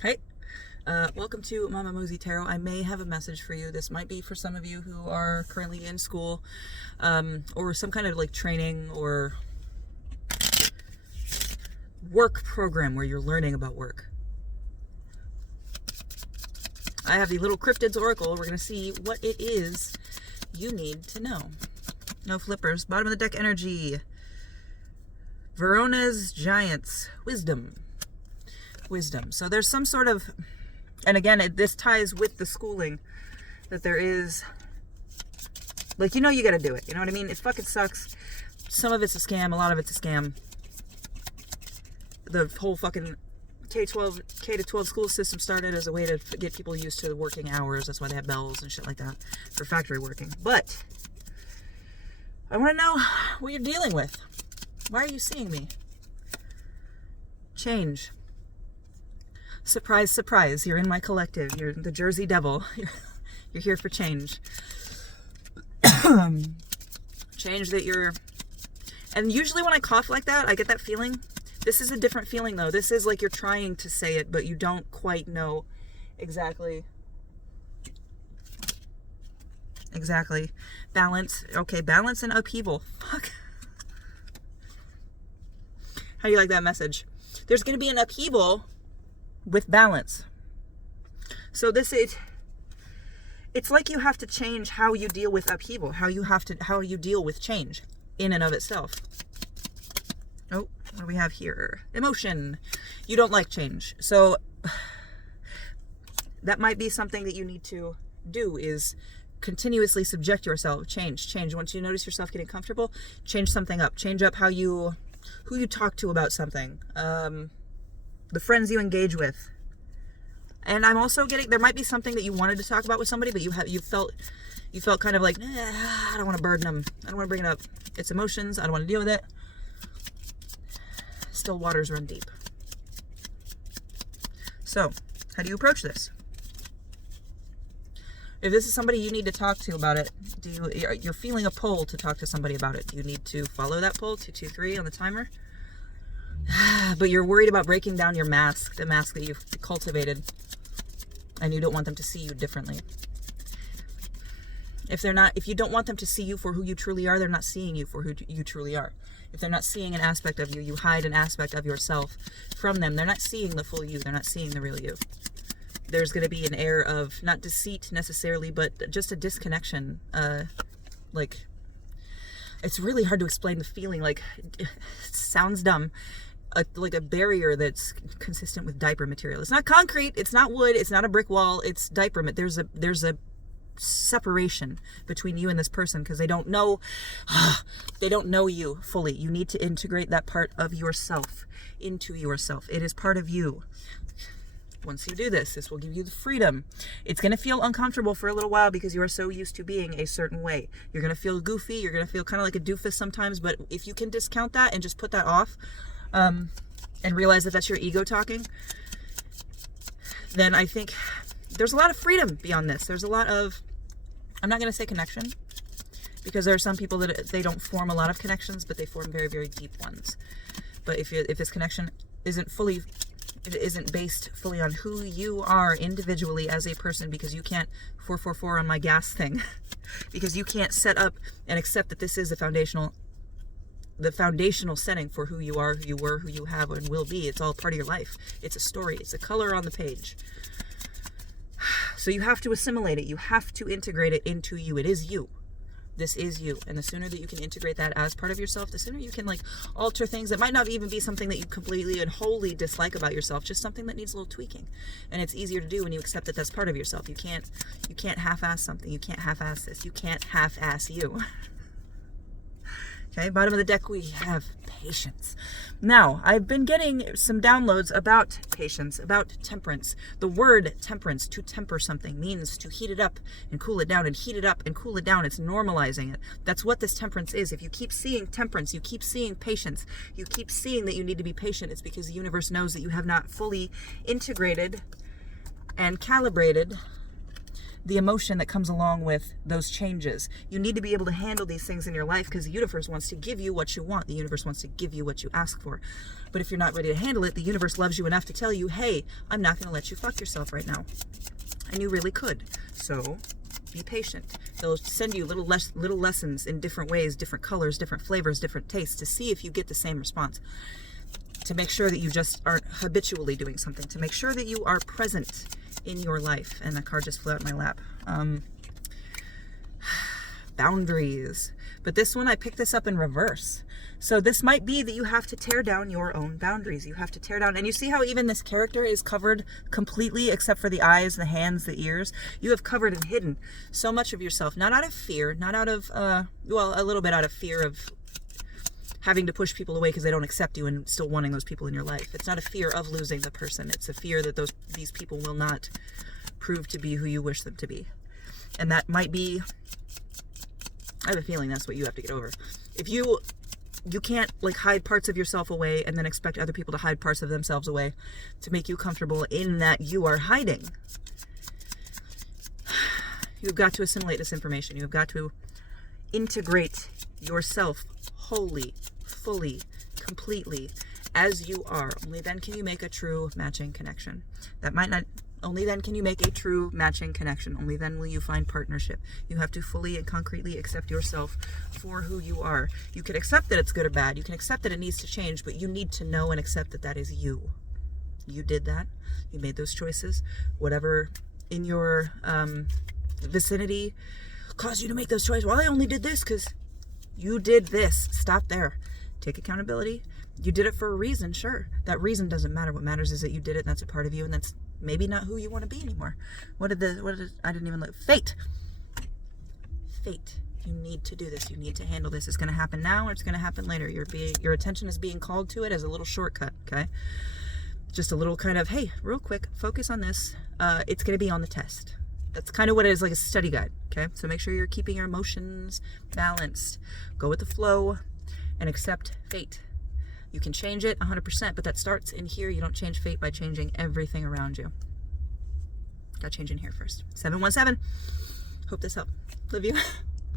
Hey, welcome to Mama Mosey Tarot. I may have a message for you. This might be for some of you who are currently in school, or some kind of like training or work program where you're learning about work. I have the Little Cryptids Oracle. We're going to see what it is you need to know. No flippers. Bottom of the deck energy. Verona's Giants. Wisdom. So there's some sort of, and again, this ties with the schooling, that there is, like, you got to do it. You know what I mean? It fucking sucks. Some of it's a scam. A lot of it's a scam. The whole fucking K to 12 school system started as a way to get people used to working hours. That's why they have bells and shit like that for factory working. But I want to know what you're dealing with. Why are you seeing me? Change. Surprise, surprise. You're in my collective. You're the Jersey Devil. You're here for change. Change that you're... And usually when I cough like that, I get that feeling. This is a different feeling, though. This is like you're trying to say it, but you don't quite know exactly. Balance. Okay, balance and upheaval. Fuck. How do you like that message? There's going to be an upheaval with balance. So it's like you have to change how you deal with upheaval, how you deal with change in and of itself. Oh, what do we have here? Emotion. You don't like change. So that might be something that you need to do, is continuously subject yourself. Change. Once you notice yourself getting comfortable, change something up. Change up who you talk to about something. The friends you engage with. And I'm also getting, there might be something that you wanted to talk about with somebody, but you felt kind of like, I don't want to burden them. I don't want to bring it up. It's emotions. I don't want to deal with it. Still waters run deep. So, how do you approach this? If this is somebody you need to talk to about it, you're feeling a pull to talk to somebody about it. Do you need to follow that pull, 2, 2, 3 on the timer? But you're worried about breaking down your mask, the mask that you've cultivated, and you don't want them to see you differently. If you don't want them to see you for who you truly are, they're not seeing you for who you truly are. If they're not seeing an aspect of you, you hide an aspect of yourself from them. They're not seeing the full you. They're not seeing the real you. There's going to be an air of, not deceit necessarily, but just a disconnection. Like, it's really hard to explain the feeling. Like, it sounds dumb. Like a barrier that's consistent with diaper material. It's not concrete. It's not wood. It's not a brick wall. It's diaper. There's a separation between you and this person because they don't know you fully. You need to integrate that part of yourself into yourself. It is part of you. Once you do this will give you the freedom. It's going to feel uncomfortable for a little while because you are so used to being a certain way. You're going to feel goofy. You're going to feel kind of like a doofus sometimes, but if you can discount that and just put that off, and realize that that's your ego talking, then I think there's a lot of freedom beyond this. There's a lot of, I'm not going to say connection, because there are some people that they don't form a lot of connections, but they form very, very deep ones. But if this connection isn't based fully on who you are individually as a person, because you can't 444 on my gas thing, because you can't set up and accept that this is the foundational setting for who you are, who you were, who you have and will be. It's all part of your life. It's a story. It's a color on the page. So you have to assimilate it. You have to integrate it into you. It is you. This is you. And the sooner that you can integrate that as part of yourself, the sooner you can alter things that might not even be something that you completely and wholly dislike about yourself, just something that needs a little tweaking. And it's easier to do when you accept that that's part of yourself. You can't half-ass something. You can't half-ass this. You can't half-ass you. Okay, bottom of the deck we have patience. Now, I've been getting some downloads about patience, about temperance. The word temperance, to temper something, means to heat it up and cool it down, and heat it up and cool it down. It's normalizing it. That's what this temperance is. If you keep seeing temperance, you keep seeing patience, you keep seeing that you need to be patient, it's because the universe knows that you have not fully integrated and calibrated the emotion that comes along with those changes. You need to be able to handle these things in your life because the universe wants to give you what you want. The universe wants to give you what you ask for. But if you're not ready to handle it, the universe loves you enough to tell you, hey, I'm not going to let you fuck yourself right now. And you really could. So be patient. They'll send you little lessons in different ways, different colors, different flavors, different tastes to see if you get the same response. To make sure that you just aren't habitually doing something. To make sure that you are present in your life. And that card just flew out in my lap. Boundaries. But this one, I picked this up in reverse. So this might be that you have to tear down your own boundaries. You have to tear down. And you see how even this character is covered completely except for the eyes, the hands, the ears. You have covered and hidden so much of yourself. Not out of fear. Not out of, well, a little bit out of fear of having to push people away because they don't accept you and still wanting those people in your life. It's not a fear of losing the person. It's a fear that these people will not prove to be who you wish them to be. And that might be, I have a feeling that's what you have to get over. If you can't like hide parts of yourself away and then expect other people to hide parts of themselves away to make you comfortable in that you are hiding. You've got to assimilate this information. You've got to integrate yourself wholly, fully, completely as you are. Only then can you make a true matching connection. Only then can you make a true matching connection. Only then will you find partnership. You have to fully and concretely accept yourself for who you are. You can accept that it's good or bad. You can accept that it needs to change, but you need to know and accept that that is you. You did that. You made those choices. Whatever in your vicinity caused you to make those choices. Well, I only did this because you did this. Stop there. Take accountability. You did it for a reason, sure. That reason doesn't matter. What matters is that you did it and that's a part of you and that's maybe not who you want to be anymore. I didn't even look. Fate. Fate. You need to do this. You need to handle this. It's going to happen now or it's going to happen later. Your attention is being called to it as a little shortcut, okay? Just a little kind of, hey, real quick, focus on this. It's going to be on the test. That's kind of what it is, like a study guide, okay? So make sure you're keeping your emotions balanced. Go with the flow and accept fate. You can change it 100%, but that starts in here. You don't change fate by changing everything around you. Got to change in here first. 717. Hope this helped. Love you.